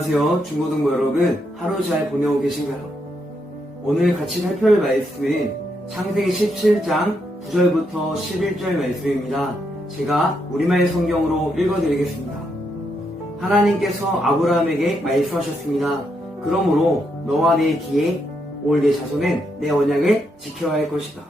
안녕하세요. 중고등부 여러분, 하루 잘 보내고 계신가요? 오늘 같이 살펴볼 말씀은 창세기 17장 9절부터 11절 말씀입니다. 제가 우리말 성경으로 읽어드리겠습니다. 하나님께서 아브라함에게 말씀하셨습니다. 그러므로 너와 내 뒤에 올 내 자손은 내 언약을 지켜야 할 것이다.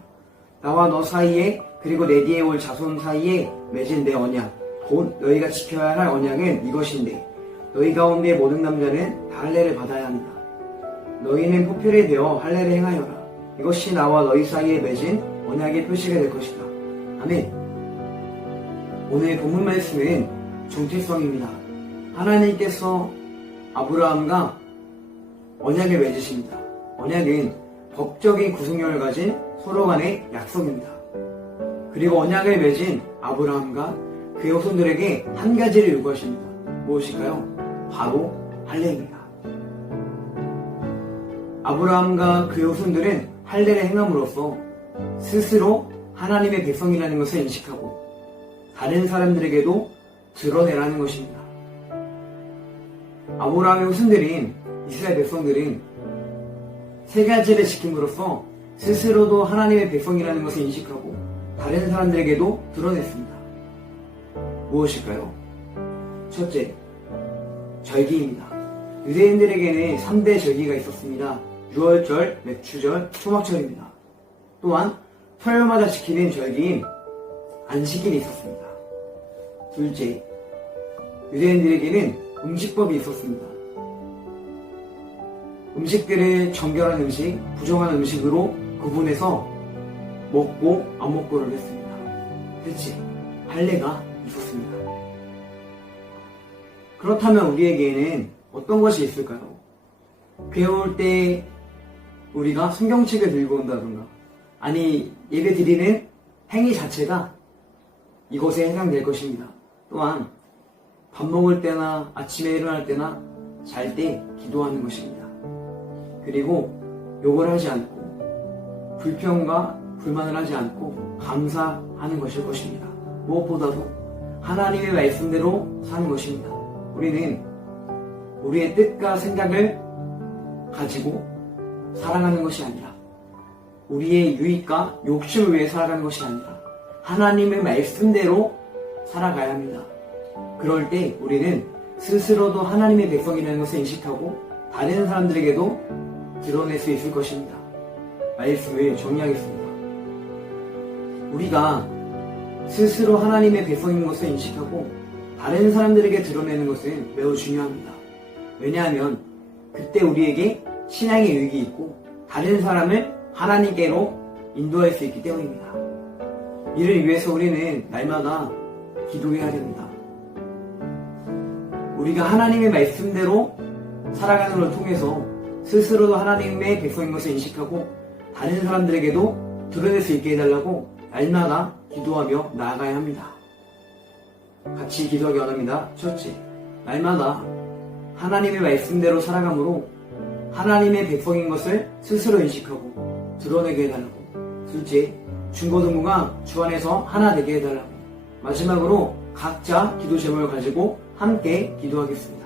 나와 너 사이에 그리고 내 뒤에 올 자손 사이에 맺은 내 언약, 곧 너희가 지켜야 할 언약은 이것인데 너희 가운데 모든 남자는 다 할례를 받아야 한다. 너희는 포표리 되어 할례를 행하여라. 이것이 나와 너희 사이에 맺은 언약의 표시가 될 것이다. 아멘. 오늘 본문 말씀은 정체성입니다. 하나님께서 아브라함과 언약을 맺으십니다. 언약은 법적인 구속력을 가진 서로 간의 약속입니다. 그리고 언약을 맺은 아브라함과 그의 후손들에게 한 가지를 요구하십니다. 무엇일까요? 바로 할례입니다. 아브라함과 그의 후손들은 할례를 행함으로써 스스로 하나님의 백성이라는 것을 인식하고 다른 사람들에게도 드러내라는 것입니다. 아브라함의 후손들인 이스라엘 백성들은 세 가지를 지킴으로써 스스로도 하나님의 백성이라는 것을 인식하고 다른 사람들에게도 드러냈습니다. 무엇일까요? 첫째, 절기입니다. 유대인들에게는 3대 절기가 있었습니다. 유월절, 맥추절, 초막절입니다. 또한 토요일마다 지키는 절기인 안식일이 있었습니다. 둘째, 유대인들에게는 음식법이 있었습니다. 음식들을 정결한 음식, 부정한 음식으로 구분해서 먹고 안 먹고를 했습니다. 셋째, 할례가 있었습니다. 그렇다면 우리에게는 어떤 것이 있을까요? 배울 때 우리가 성경책을 들고 온다던가, 아니 예배 드리는 행위 자체가 이것에 해당될 것입니다. 또한 밥 먹을 때나 아침에 일어날 때나 잘 때 기도하는 것입니다. 그리고 욕을 하지 않고 불평과 불만을 하지 않고 감사하는 것일 것입니다. 무엇보다도 하나님의 말씀대로 사는 것입니다. 우리는 우리의 뜻과 생각을 가지고 살아가는 것이 아니라 우리의 유익과 욕심을 위해 살아가는 것이 아니라 하나님의 말씀대로 살아가야 합니다. 그럴 때 우리는 스스로도 하나님의 백성이라는 것을 인식하고 다른 사람들에게도 드러낼 수 있을 것입니다. 말씀을 정리하겠습니다. 우리가 스스로 하나님의 백성인 것을 인식하고 다른 사람들에게 드러내는 것은 매우 중요합니다. 왜냐하면 그때 우리에게 신앙의 유익이 있고 다른 사람을 하나님께로 인도할 수 있기 때문입니다. 이를 위해서 우리는 날마다 기도해야 됩니다. 우리가 하나님의 말씀대로 살아가는 것을 통해서 스스로도 하나님의 백성인 것을 인식하고 다른 사람들에게도 드러낼 수 있게 해달라고 날마다 기도하며 나아가야 합니다. 같이 기도하기 원합니다. 첫째, 날마다 하나님의 말씀대로 살아감으로 하나님의 백성인 것을 스스로 인식하고 드러내게 해달라고. 둘째, 중고등부가 주 안에서 하나 되게 해달라고. 마지막으로 각자 기도 제목을 가지고 함께 기도하겠습니다.